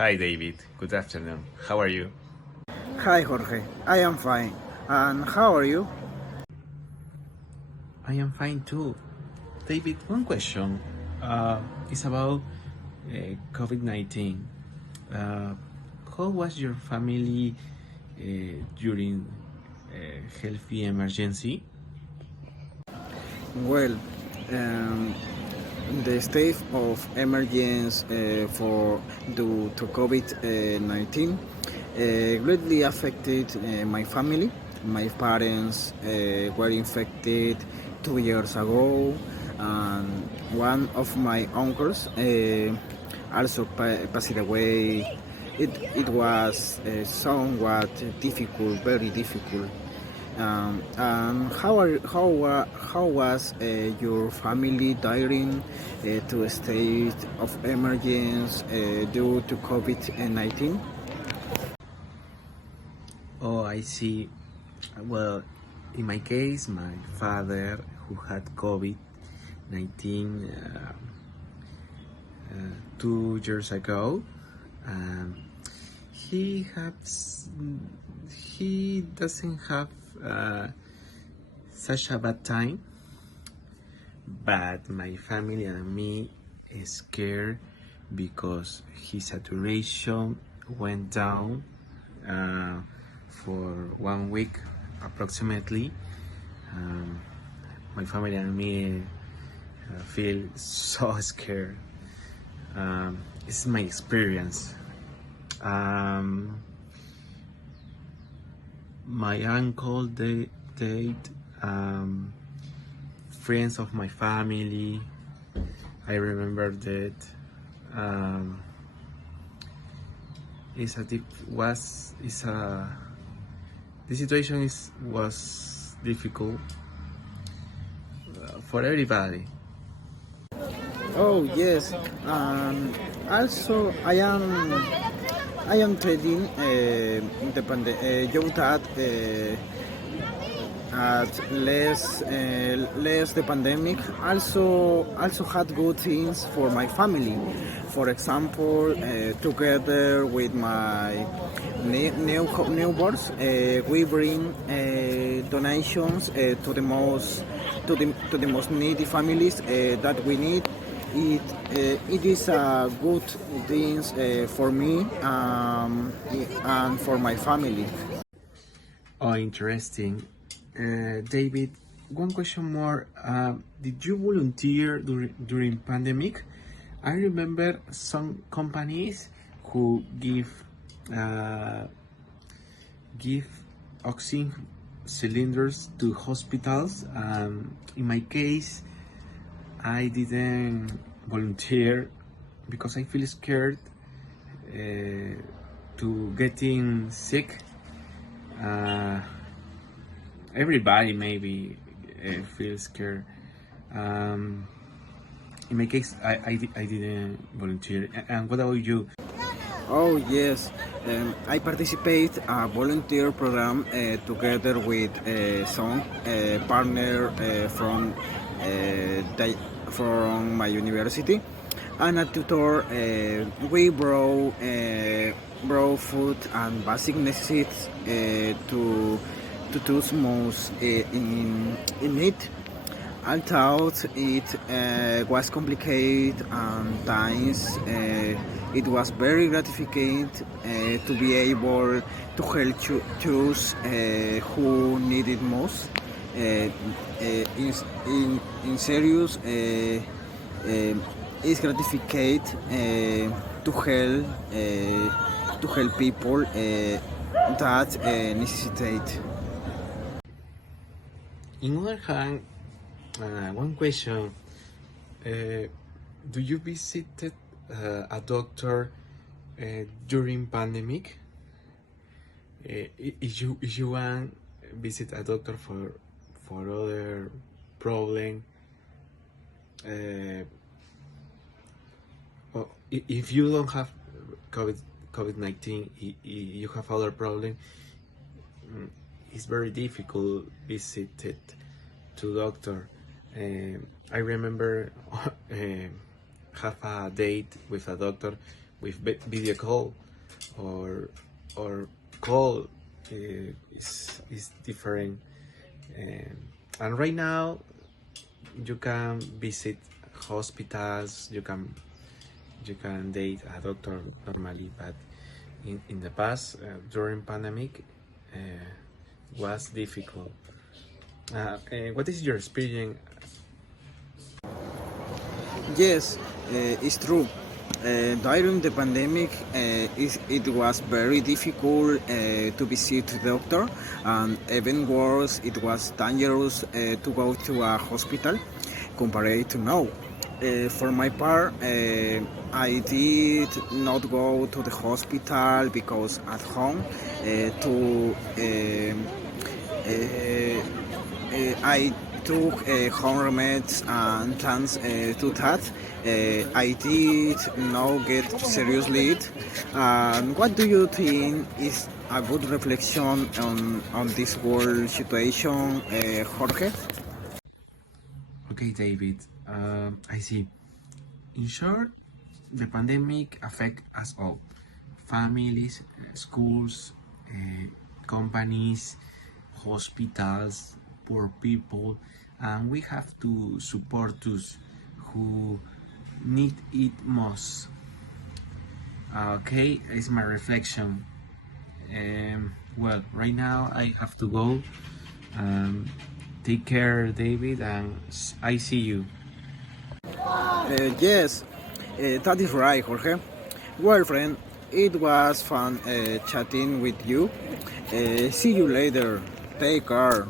Hi David, good afternoon. How are you? Hi Jorge, I am fine. And how are you? I am fine too. David, one question is about COVID 19. Uh, how was your family during healthy emergency? Well, um, the state of emergency for due to COVID-19 greatly affected my family. My parents were infected 2 years ago, and one of my uncles also passed away. It was somewhat difficult, very difficult. And how was your family during to a state of emergency due to COVID-19? Oh, I see. Well, in my case, my father, who had COVID 19 2 years ago, um, he has he doesn't have uh, such a bad time, but my family and me is scared because his saturation went down for 1 week approximately. um, my family and me feel so scared. It's my experience. um, my uncle date, friends of my family. I remember that um, it's a deep was is a the situation is was difficult for everybody. Oh yes, and also I am trading young dad at less the pandemic also had good things for my family. For example, together with my neighbors, we bring donations to the most needy families that we need. It is a good thing for me and for my family. Oh, interesting. David, one question more. Did you volunteer during pandemic? I remember some companies who uh, give oxygen cylinders to hospitals. In my case, I didn't volunteer because I feel scared to getting sick. Uh, Everybody maybe feels scared. Um, in my case, I didn't volunteer. And what about you? Oh yes, I participate a volunteer program together with some partner from my university and a tutor. We brought food and basic necessities to those most in need. I thought it was complicated and times it was very gratifying to be able to help choose who needed most. In serious, it's gratifying to help people that necessitate. In other hand, one question: uh, do you visited a doctor during pandemic? If you want visit a doctor for other problem, uh, or if you don't have COVID 19, you have other problem. It's very difficult visited to doctor. I remember have a date with a doctor, with video call or call is different. And right now you can visit hospitals, you can date a doctor normally, but in the past, during pandemic, was difficult. What is your experience? Yes, it's true. During the pandemic, it was very difficult to visit the doctor, and even worse, it was dangerous to go to a hospital compared to now. For my part, I did not go to the hospital because at home to I took home remedies, and thanks to that, I did not get seriously ill. And what do you think is a good reflection on this world situation, Jorge? Okay, David. I see. In short, the pandemic affect us all: families, schools, companies, hospitals, poor people, and we have to support those who need it most. Okay, it's my reflection. Well, right now I have to go. Take care, David, and I see you. Yes, that is right, Jorge. Well, friend, it was fun chatting with you. See you later. Take care.